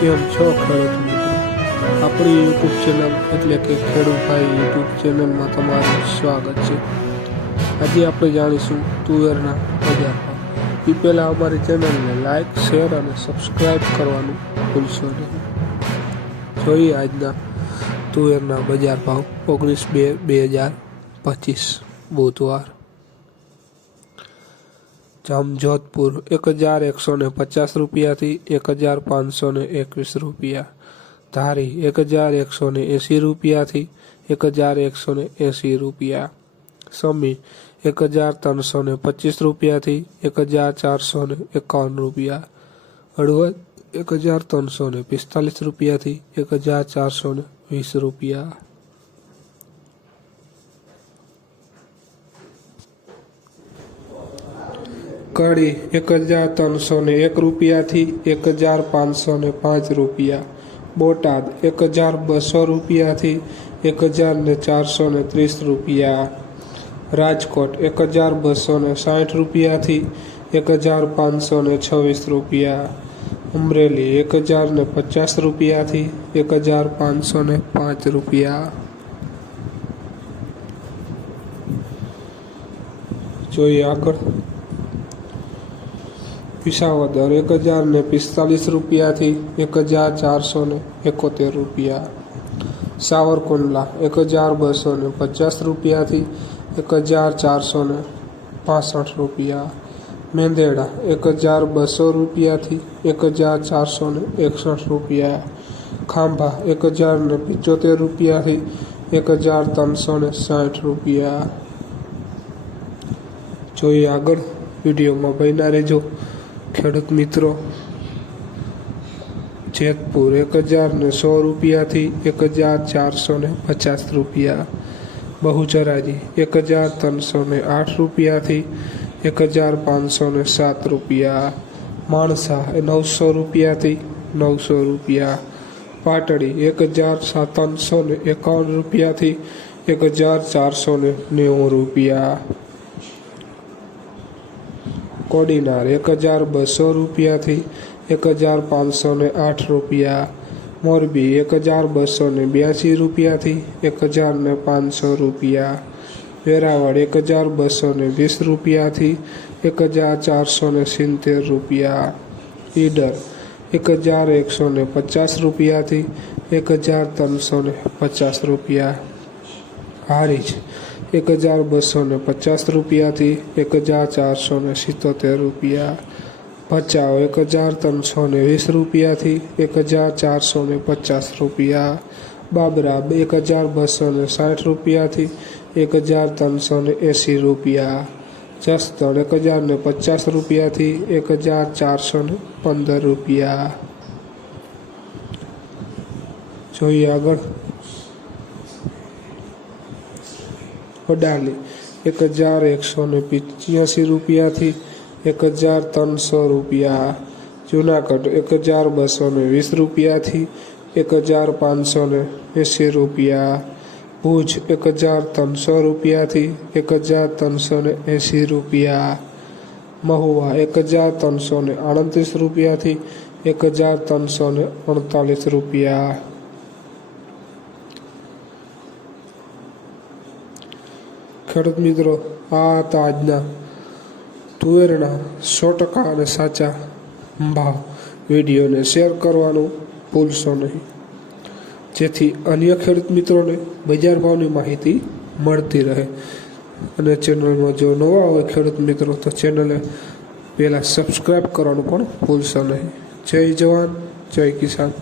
કેમ છો ખેડૂત મિત્રો? આપણી યુટ્યુબ ચેનલ એટલે કે ખેડૂતભાઈ યુટ્યુબ ચેનલમાં તમારું સ્વાગત છે. આજે આપણે જાણીશું તુવેરના બજાર ભાવ. એ પહેલાં અમારી ચેનલને લાઇક શેર અને સબસ્ક્રાઈબ કરવાનું ભૂલશો નહીં. જોઈએ આજના તુવેરના બજાર ભાવ ઓગણીસ બે બે હજાર પચીસ બુધવાર. જામજોધપુર એક હજાર એકસો ને પચાસ રૂપિયાથી એક હજાર પાંચસો ને એકવીસ રૂપિયા. ધારી એક હજાર એકસો ને એંસી રૂપિયાથી એક હજાર એકસો ને એંસી રૂપિયા. સમી એક હજાર ત્રણસો ને પચીસ રૂપિયાથી એક હજાર ચારસો ને એકાવન રૂપિયા. હળવદ એક હજાર ત્રણસો ને પિસ્તાલીસ રૂપિયાથી એક હજાર ચારસો ને વીસ રૂપિયા. કડી એક હજાર ત્રણસો ને એક રૂપિયાથી એક હજાર પાંચસો ને પાંચ રૂપિયા. બોટાદ એક હજાર બસો રૂપિયાથી એક હજાર ને ચારસો ને ત્રીસ રૂપિયા. રાજકોટ એક હજાર બસો ને સાઠ રૂપિયાથી એક હજાર પાંચસો ને છવ્વીસ રૂપિયા. અમરેલી એક હજાર ને પચાસ રૂપિયાથી એક હજાર પાંચસો ને પાંચ રૂપિયા. જોઈએ આગળ. વિસાવદર એક હજાર ને પિસ્તાલીસ રૂપિયાથી એક હજાર ચારસો ને એકોતેર રૂપિયા. સાવરકુંડલા એક હજાર બસો ને પચાસ રૂપિયાથી એક હજાર ચારસો ને પાસઠ રૂપિયા. મેંદેડા એક હજાર બસો રૂપિયાથી એક હજાર ચારસો ને એકસઠ રૂપિયા. ખાંભા એક હજાર ને પંચોતેર રૂપિયાથી એક હજાર ત્રણસો ને સાઠ રૂપિયા. જોઈએ આગળ વિડીયોમાં બન્યા રહેજો. ખેડૂત મિત્રો, જેતપુર એક હજાર ને સો રૂપિયાથી એક હજાર ચારસો ને પચાસ રૂપિયા. બહુચરાજી એક હજાર ત્રણસો ને આઠ રૂપિયાથી એક હજાર પાંચસો ને સાત રૂપિયા. માણસા એ નવસો રૂપિયાથી નવસો રૂપિયા. પાટડી એક હજાર ત્રણસો ને એકાવન રૂપિયાથી એક હજાર ચારસો ને નેવું રૂપિયા. કોડીનાર એક હજાર બસો રૂપિયાથી એક હજાર પાંચસો ને આઠ રૂપિયા. મોરબી એક હજાર બસો ને બ્યાસી રૂપિયાથી એક હજાર ને પાંચસો રૂપિયા. વેરાવળ એક હજાર બસો ને વીસ રૂપિયાથી એક હજાર ચારસો ને સિત્તેર રૂપિયા. ઈડર એક હજાર એકસો ને પચાસ રૂપિયાથી એક હજાર ત્રણસો ને પચાસ રૂપિયા. હારીજ એક હજાર બસો ને પચાસ રૂપિયાથી એક હજાર ચારસો ને સિત્તોતેર રૂપિયા. ભચાઉ એક હજાર ત્રણસો ને વીસ રૂપિયાથી એક હજાર ચારસો ને પચાસ રૂપિયા. બાબરા એક હજાર બસો ને સાઠ રૂપિયાથી એક હજાર ત્રણસો ને એંસી રૂપિયા. જસદણ એક હજાર ને પચાસ રૂપિયાથી એક હજાર ચારસો ને પંદર રૂપિયા. જોઈએ આગળ. વડાલી. એક હજાર એકસો ને પિચ્યાસી રૂપિયાથી એક હજાર ત્રણસો રૂપિયા. જુનાગઢ, એક હજાર બસો ને વીસ રૂપિયાથી એક હજાર પાંચસો ને એંસી રૂપિયા. ભુજ, એક હજાર ત્રણસો રૂપિયાથી એક હજાર ત્રણસો ને એંસી રૂપિયા. મહુવા, એક હજાર ત્રણસો ને આડત્રીસ રૂપિયાથી એક હજાર ત્રણસો ને અડતાલીસ રૂપિયા. ખેડૂત મિત્રો, આ હતા આજના તુવેરના સો ટકા અને સાચા ભાવ. વિડીયોને શેર કરવાનું ભૂલશો નહીં. જેથી અન્ય ખેડૂત મિત્રોને બજાર ભાવની માહિતી મળતી રહે. અને ચેનલમાં જો નવા હોય ખેડૂત મિત્રો, તો ચેનલે પહેલાં સબસ્ક્રાઈબ કરવાનું પણ ભૂલશો નહીં. જય જવાન, જય કિસાન.